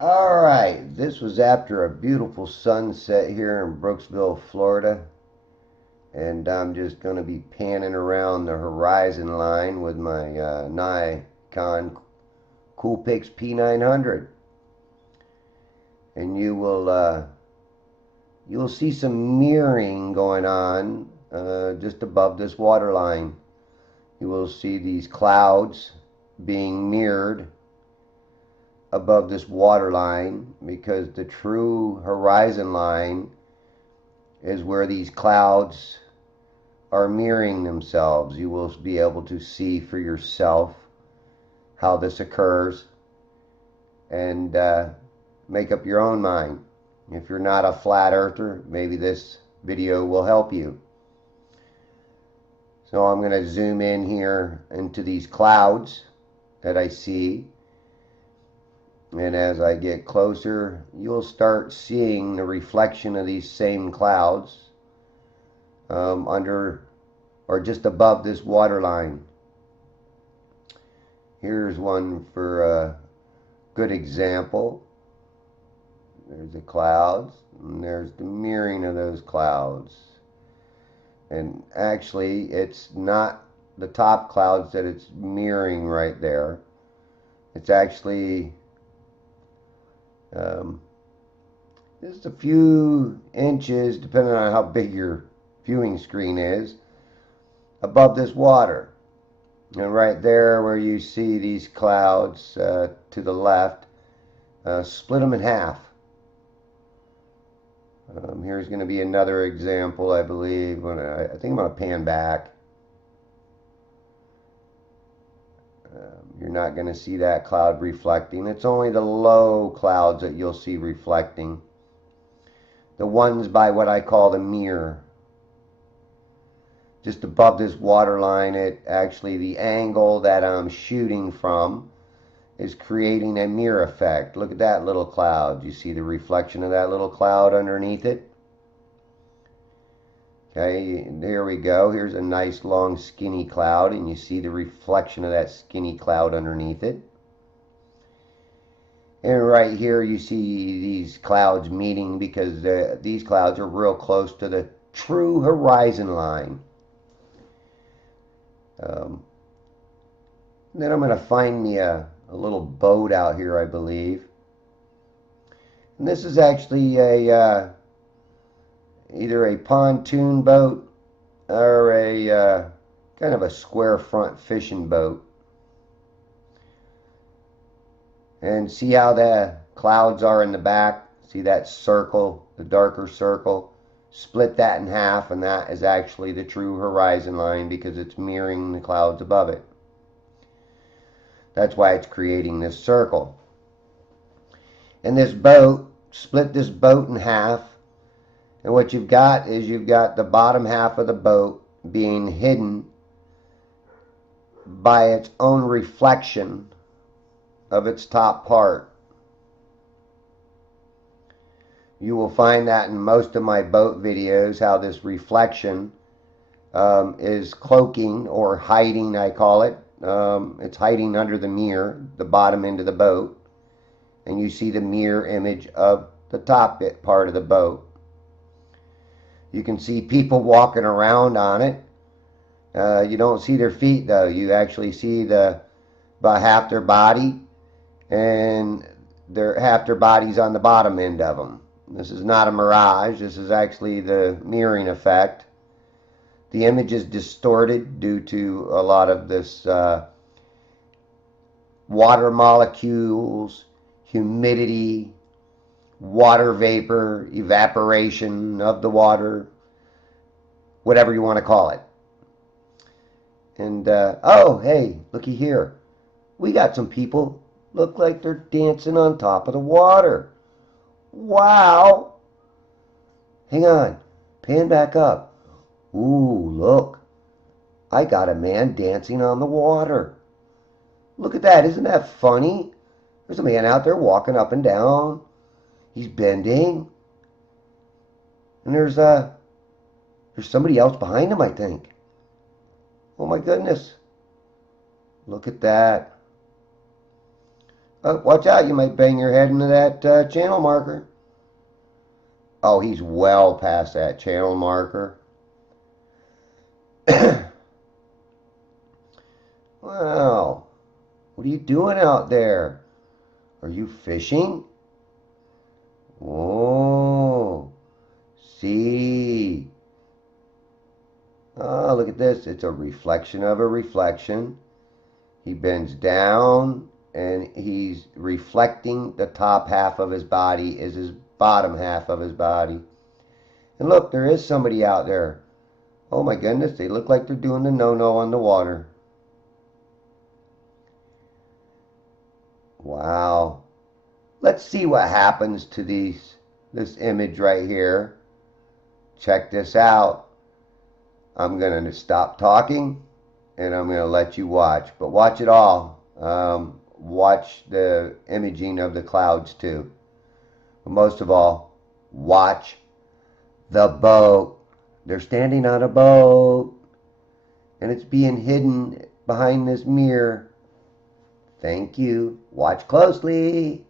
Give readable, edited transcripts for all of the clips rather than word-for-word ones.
Alright, this was after a beautiful sunset here in Brooksville, Florida. And I'm just going to be panning around the horizon line with my Nikon Cool-Pix P900. And you'll see some mirroring going on just above this water line. You will see these clouds being mirrored above this water line, because the true horizon line is where these clouds are mirroring themselves. You will be able to see for yourself how this occurs and make up your own mind. If you're not a flat earther, maybe this video will help you. So I'm going to zoom in here into these clouds that I see. And as I get closer, you'll start seeing the reflection of these same clouds under or just above this water line. Here's one for a good example. There's the clouds, and there's the mirroring of those clouds. And actually, it's not the top clouds that it's mirroring right there. It's actually just a few inches, depending on how big your viewing screen is, above this water. And right there where you see these clouds to the left, split them in half. Here's going to be another example, I believe. I think I'm going to pan back. You're not going to see that cloud reflecting. It's only the low clouds that you'll see reflecting. The ones by what I call the mirror. Just above this water line, the angle that I'm shooting from is creating a mirror effect. Look at that little cloud. You see the reflection of that little cloud underneath it? Okay, there we go. Here's a nice long skinny cloud, and you see the reflection of that skinny cloud underneath it. And right here you see these clouds meeting, because these clouds are real close to the true horizon line. Then I'm going to find me a little boat out here, I believe. And this is actually either a pontoon boat or a kind of a square front fishing boat. And see how the clouds are in the back? See that circle, the darker circle? Split that in half, and that is actually the true horizon line, because it's mirroring the clouds above it. That's why it's creating this circle. And this boat, split this boat in half, and what you've got is you've got the bottom half of the boat being hidden by its own reflection of its top part. You will find that in most of my boat videos, how this reflection is cloaking, or hiding, I call it. It's hiding under the mirror, the bottom end of the boat, and you see the mirror image of the top part of the boat. You can see people walking around on it. You don't see their feet, though. You actually see about half their body, and half their body's on the bottom end of them. This is not a mirage. This is actually the mirroring effect. The image is distorted due to a lot of this water molecules, humidity, water vapor, evaporation of the water, whatever you want to call it. And, oh, hey, looky here. We got some people look like they're dancing on top of the water. Wow. Hang on. Pan back up. Ooh, look. I got a man dancing on the water. Look at that. Isn't that funny? There's a man out there walking up and down. He's bending. And there's somebody else behind him, I think. Oh my goodness. Look at that. Watch out, you might bang your head into that channel marker. Oh, he's well past that channel marker. Wow, what are you doing out there? Are you fishing? Oh, see. Oh, look at this. It's a reflection of a reflection. He bends down and he's reflecting the top half of his body is his bottom half of his body. And look, there is somebody out there. Oh my goodness, they look like they're doing the no-no on the water. Wow. Let's see what happens to this image right here. Check this out. I'm going to stop talking and I'm going to let you watch. But watch it all. Watch the imaging of the clouds too. But most of all, watch the boat. They're standing on a boat and it's being hidden behind this mirror. Thank you. Watch closely.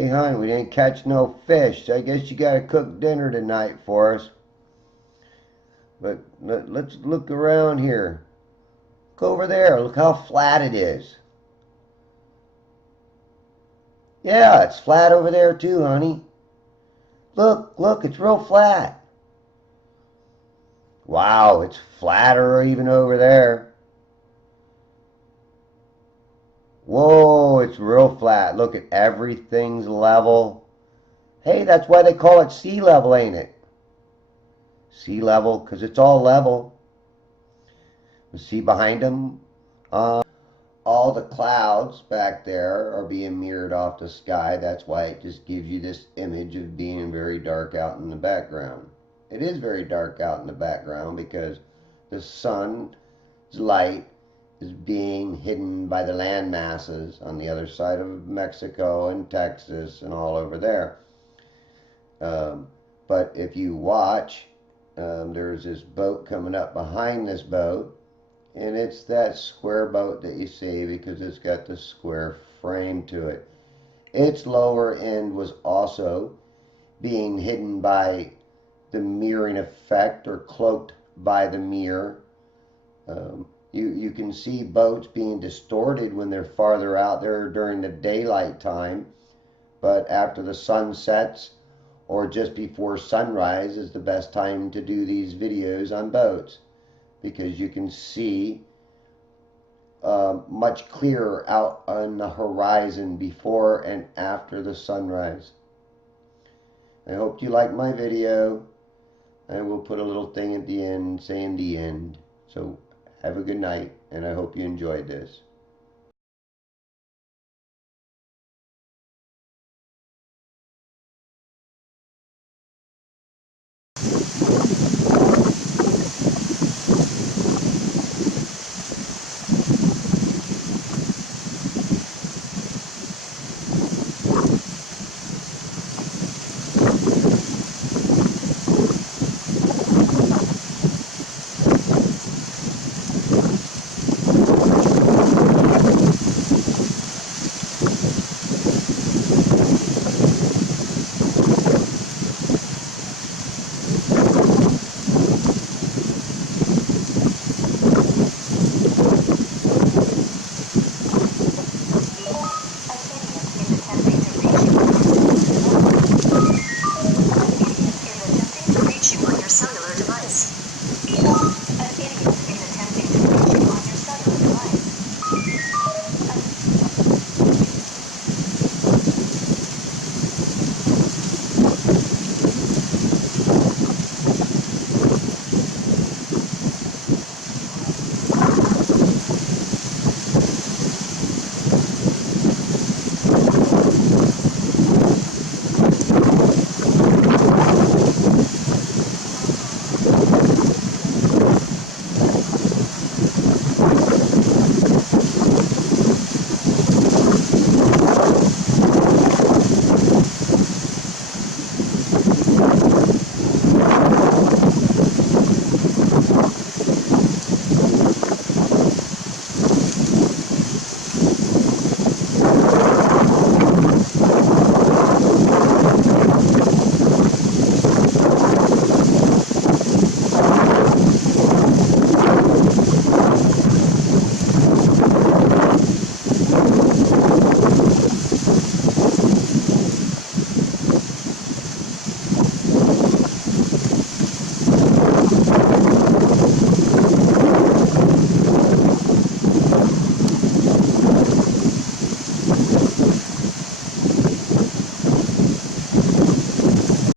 Hey, hon, we didn't catch no fish. So I guess you gotta cook dinner tonight for us. But let's look around here. Look over there. Look how flat it is. Yeah, it's flat over there too, honey. Look, it's real flat. Wow, it's flatter even over there. Whoa, it's real flat. Look at everything's level. Hey, that's why they call it sea level, ain't it? Sea level, because it's all level. You see behind them? All the clouds back there are being mirrored off the sky. That's why it just gives you this image of being very dark out in the background. It is very dark out in the background because the sun's light is being hidden by the land masses on the other side of Mexico and Texas and all over there. But if you watch, there's this boat coming up behind this boat, and it's that square boat that you see because it's got the square frame to it. Its lower end was also being hidden by the mirroring effect or cloaked by the mirror. You can see boats being distorted when they're farther out there during the daylight time, but after the sun sets or just before sunrise is the best time to do these videos on boats because you can see much clearer out on the horizon before and after the sunrise. I hope you like my video. I will put a little thing at the end saying the end. So have a good night, and I hope you enjoyed this.